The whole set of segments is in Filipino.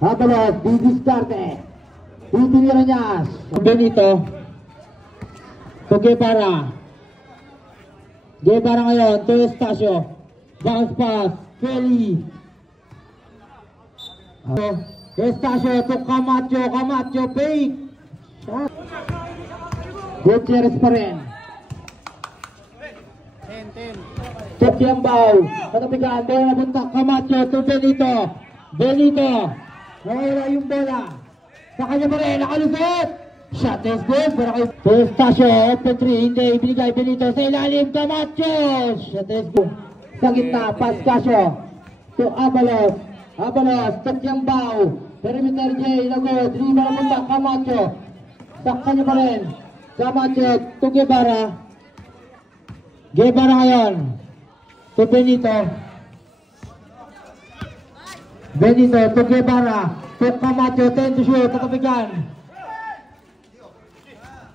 Abalos, didiskarte. Titinira niya. Benito. To Guevara. Guevara ngayon, to Estacio. Bounce pass, Kelly. Estacio to Camacho, Camacho, fake. Shot. Gutierrez pa rin. Tokyambao. Katapigan, bola na punta. Camacho to Benito. Benito. Nawala yung bola. Sa kanya pa rin, nakalusot. Shot is good. Para kay Estacio, open 3. Hindi, ibinigay Benito sa ilalim. Camacho. Shot is good. Sa gitna, Pascasio. To Abalos. Abalos, Tokyambao. Perimeter J, lagod. Riba na punta, Camacho. Sa kanya pa rin. Camacho to Guevara. Guevara ngayon. To Benito. Benito to Guevara. To Camacho, 10 to shoot. Tatapigan.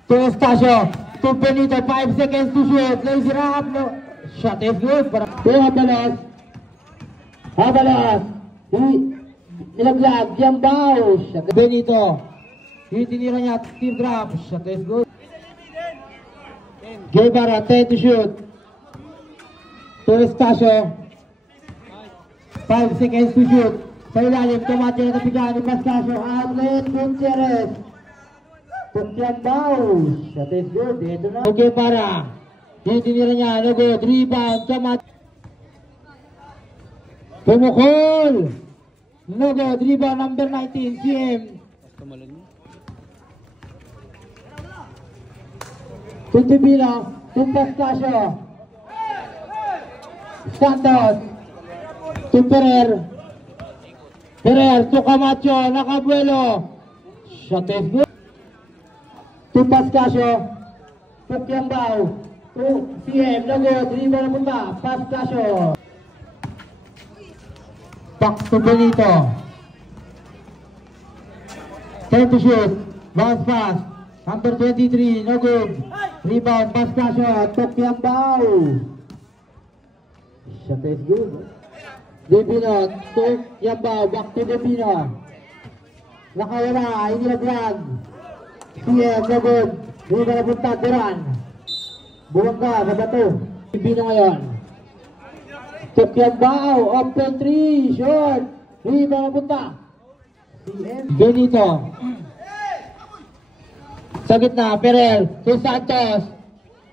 To Estacio. To Benito, 5 seconds to shoot. Lazy rap. No. Shot is good. To Abalos. Abalos. Nilaglag. Jambao. Shot. Benito. Tinira niya. Teardrop. Shot is good. Guevara, 10 to shoot. To Estacio. 5 seconds to shoot. Sa ilalim, Camacho na tapigan ni Pascasio. Outlet, Gutierrez. Tokyambao. Shot is good. Ito na. Guevara. Tinira niya. No good. Rebound. Camacho. Pumukol. No good. Rebound number 19. CM. Tuntibino. To Pascasio. Santos. To Ferrer. Ferrer to Camacho. Nakabuelo. Shot is good. To Pascasio. Tokyambao. To CM. No good. Rebound na punta. Pascasio. Back to Benito. 10 to shoot. Bounce pass. Number 23. No good. Rebound. Pascasio. Tokyambao. Shot is good. Debino. Tokyambao. Back to Debino. Nakawala. Inilaglag. CM. No good. Rebound na punta. Duran. Buwang ka. Sa bato. Debino ngayon. Tokyambao, open 3, short. Rebound na punta. Benito. Sa gitna, Ferrer. To Santos.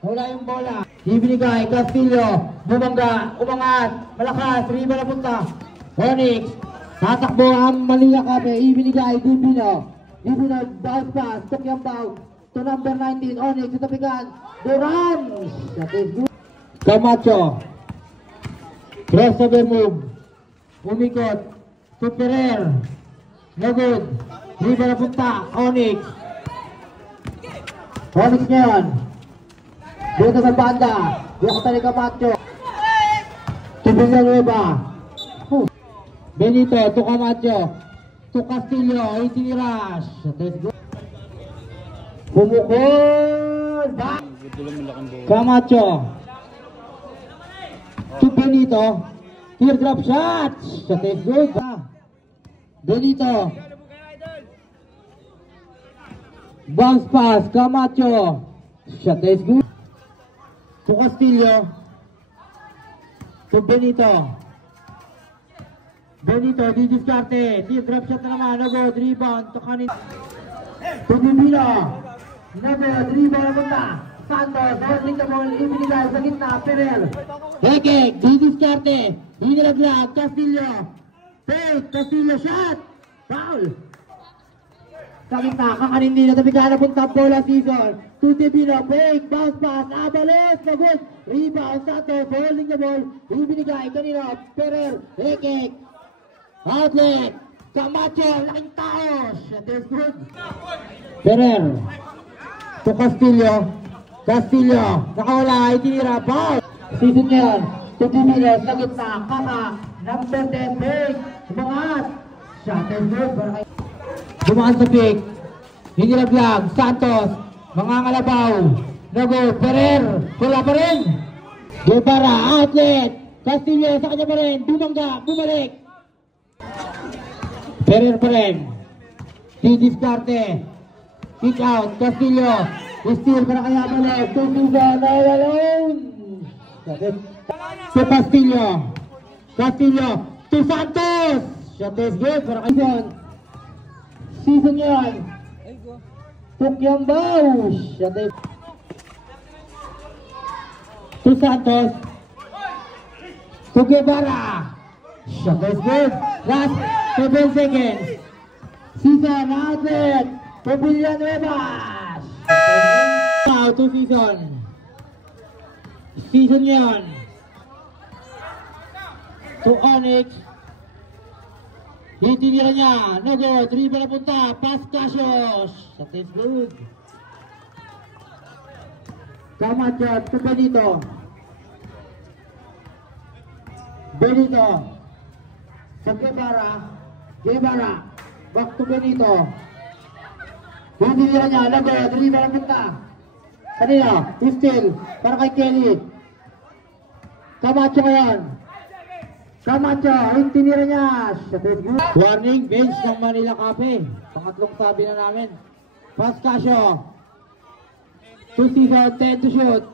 Wala yung bola. Ibinigay, Castillo. Bumangga, umangat. Malakas, rebound na punta. Onyx. Tatakbo ang Manila Cafe. Ibinigay, Dibino. Dibino, bounce pass. Tokyambao. To number 19, Onyx. Itapigan. Duran. That is good. Camacho. Crossover move. Umikot. To Ferrer. No good. Rebound na punta. Onyx. Onyx ngayon. Dito sa banda. Dito ka talaga Camacho. To Villanueva. Benito. To Camacho. To Castillo. Itiniras. Pumukol. Camacho. To Benito. Teardrop shot. Shot is good. Benito. Bounce pass. Camacho. Shot is good. To Castillo. To Benito. Benito. Didiskarte. Teardrop shot na naman. No good. Rebound. To kanin. To Dibino. No good. Rebound na punta. Santos, holding the ball, ibinigay sa gitna, Ferrer. Hekek, didiskarte, inilaglag, Castillo. Fake, Castillo shot. Foul. Sa gitna, kakanin din, natabigan na punta, bola season. To Dibino, fake, bounce pass, Abalos, nagot. Rebound, Santos, holding the ball, ibinigay, kanina, Ferrer, Hekek. Outlet, Camacho, laking taos. That is good. Ferrer. To Castillo. Castillo, nakawala, itinira, ball. Season ngayon, to Dibino, sa gitna, Kaka, number 10, break, sumangat. Shot is good, dumaan sa pick, hinilaglag, Santos, mga ngalabaw, nago, Ferrer, wala pa rin. Guevara, outlet, Castillo, sa kanya pa rin, bumangga, bumalik. Ferrer pa rin. Didiskarte. Kick out. Castillo. Steal para kaya balik. Tutuga na alone. To Castillo. Castillo. To Santos. Shot is good para kaya. Season yan. Tukyambao. Shot is. To Santos. To Guevara. Shot is good. Last 7 seconds. Season outlet. To Villanueva. Now to Season. Season yan. To Onyx. Hitinira niya. Nago. Dribble na punta. Pass Casios. Shot is good. Camacho to Benito. Benito. Sa Guevara. Guevara. Back to Benito. Hitinira niya. Nago. Dribble na punta. Kanina. Steal. Para kay Kelly. Camacho ngayon. Camacho, tinira niya. Warning, bench ng Manila Cafe. Pangatlong sabi na namin. Pass Casio. To Season, 10 to shoot.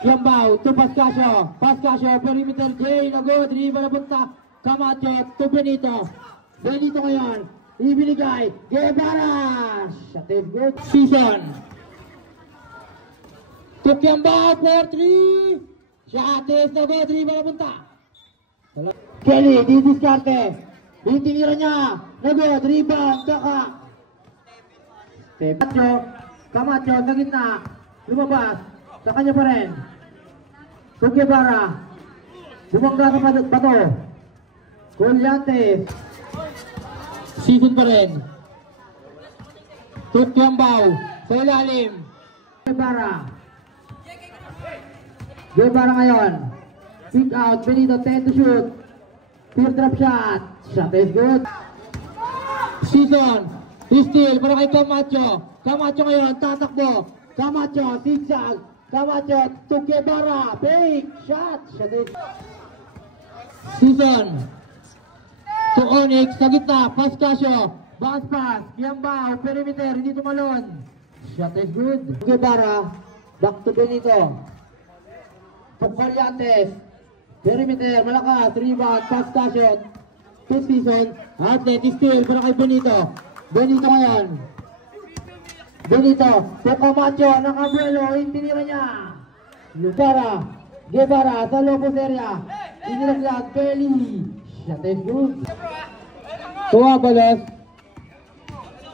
Kiambao, to Pass Casio. Pass Casio, perimeter J, nago, dribble na punta. Camacho, to Benito. Benito ngayon. Ibinigay. Guevara. Shot is good. Season. To Kiambao, 4-3. Shot is nago, dribble na punta. Kelly, didiskarte. Hitinira niya. Nago, rebound, Kaka. Camacho, sa gitna. Lumabas. Sa kanya pa rin. Guevara. Bumangga ka pa bato. Collantes. Season pa rin. Tutyambao. Sa ilalim. Guevara ngayon. Pick out, Benito, 10 to shoot. Teardrop shot. Shot is good. Season. Steal para kay Camacho. Camacho ngayon, tatakbo. Camacho, zigzag. Camacho to Guevara. Fake shot. Shot is Season. To Onyx, sa gitna. Pass Casio. Bounce pass. Kiambao, perimeter, hindi tumalon. Shot is good. Guevara. Back to Benito. To Collantes. Perimeter, malakas, rebound, pass Casio. To Season, outlet, steal para kay Benito. Benito ngayon. Benito, to Camacho, nakabuelo, tinira niya. Guevara, sa Lopez area. Inilaglag, Kelly. Shot is good. To Abalos.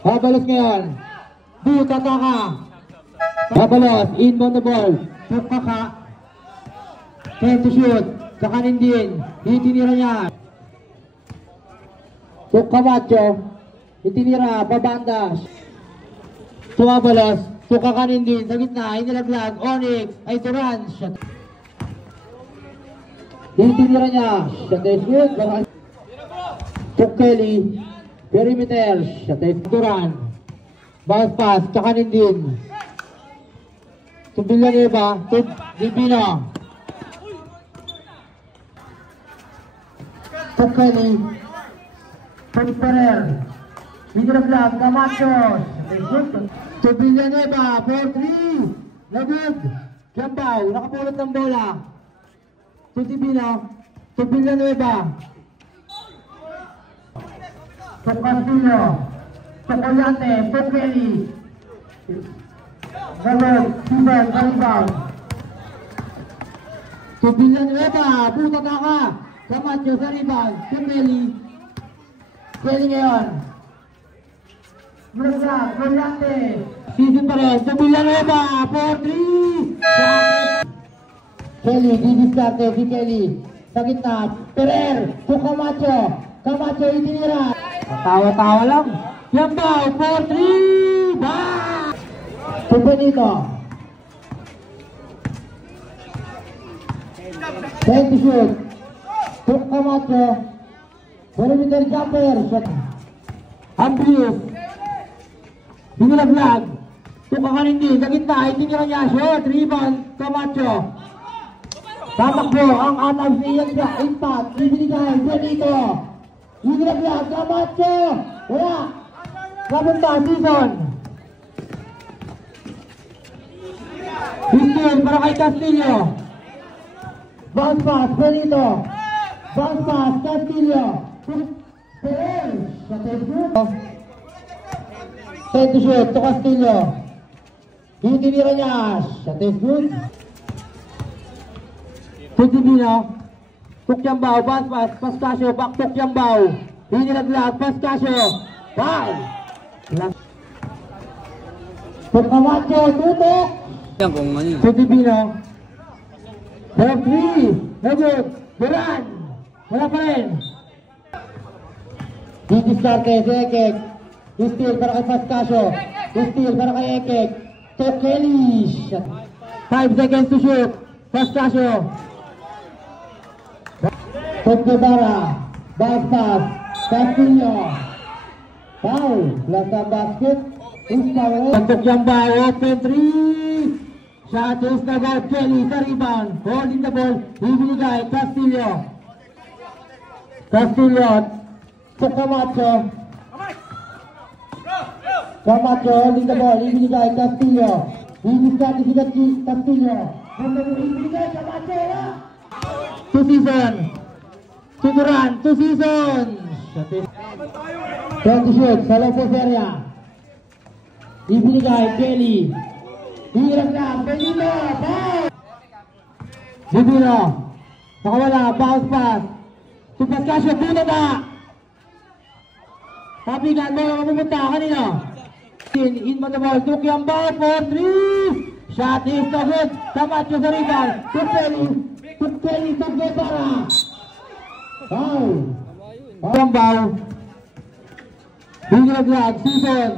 Abalos ngayon. Buta Kaka. Abalos, inbound the ball. To Kaka. 10 to shoot. Sa kanin din, itinira niya. To Camacho, itinira, babanda. To Abalos, to kakanin din, sa gitna, inilaglag, Onyx, ay Duran. Itinira niya, shot is good. To Kelly, perimeter, shot is Duran. Bounce pass, kakanin din. To Villanueva, to Divino. To Kelly, Ferrer, Inilaglag, Camacho, to Villanueva, 4-3, Lagod, Kiambao, nakapulot ng bola, to Divino, to Villanueva, to Castillo, to Collantes, to Kelly, Lagod, Season, rebound, to Villanueva, buta Kaka. Camacho sa rebound, si Kelly ngayon. Mula, Collantes. Season pa rin, sa Villanueva, 4-3. Kelly, didiskarte si Kelly. Sa gitna, Ferrer, to Camacho. Camacho itinira. Tawa-tawa lang. Kiambao, 4-3. Bang! To Benito. 10 to shoot. To Camacho, perimeter jumper, shot. Ambius. Hinilaglag. To kakanin din, sa gitna, itinira niya, shot, rebound, Camacho. Tatakbo ang out of impact, ibinigay, Benito. Hinilaglag, Camacho! Wala! Kapunta, Season! Christian para kay Castillo. Bounce pass, Benito. Bounce pass, Castillo. Perel. Sa Send to shoot to Castillo. Tinira niya. Shot is good. Tudibino. Tukyambao, bounce pass, Pascasio, back Tukyambao. Hinilaglag, Pascasio. Foul. Pagkamacho, tutok. Yan kung ano yun. Tudibino. Ball 3. Nabot. Duran. Wala pa rin. Didiskarte si Ekek. Steal para kay Pascasio. Steal para kay Ekek. Tokeli. 5 seconds to shoot. Pascasio. Tokebara. Bounce pass. Castillo. Foul. Plus ang basket. Untuk yang bawah open 3. Shot is na ball. Kelly sa rebound. Holding the ball. Ibinigay. Castillo. Castillo. Sa Camacho. Camacho holding the ball. Ibinigay. Castillo. Ibinigay si Castillo. Ibinigay Camacho. Two season. Tuduran. Two season. 20 shoot. Sa Lopez area. Ibinigay. Kelly. Hirap na. Benito. Bounce. Benito. Nakawala. Bounce pass. Pascasio. Binaba. Pabigan mo ang pumunta kanina. In mo the ball. Tukyambao for 3. Shot is no good. Camacho sa rebound. Tukeli. Tukyambara. Foul. Tukyambao. Hinilaglag. Season.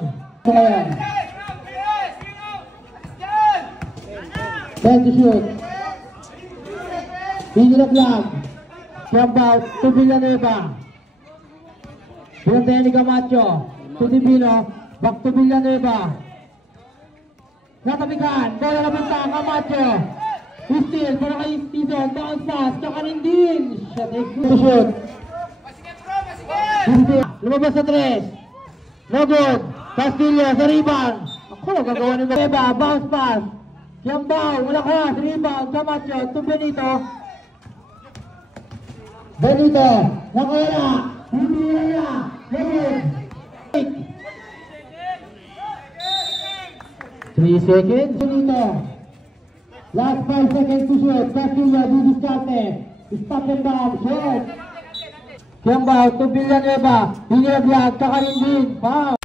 Ayan. Send to shoot. Hinilaglag. Tukyambao. To Villanueva. Pinantayan ni Camacho. Tudibino. Back to Villanueva. Natabigan. Bola na punta. Camacho. Steal para kay Season. Bounce pass. Kakanin din. Shot is good. Shoot. Lumabas sa 3. No good. Castillo sa rebound. Ako na gagawa ni Villanueva. Bounce pass. Tukyambao. Malakas. Rebound. Camacho. To Benito. Benito. Nakawala. Hindi na niya. Good. 3 seconds. Benito. Last 5 seconds to shoot. Castillo. Didiskarte. Stop and down. Shot. Tukyambao to Villanueva. Hinilaglag. Kakanin din. Foul.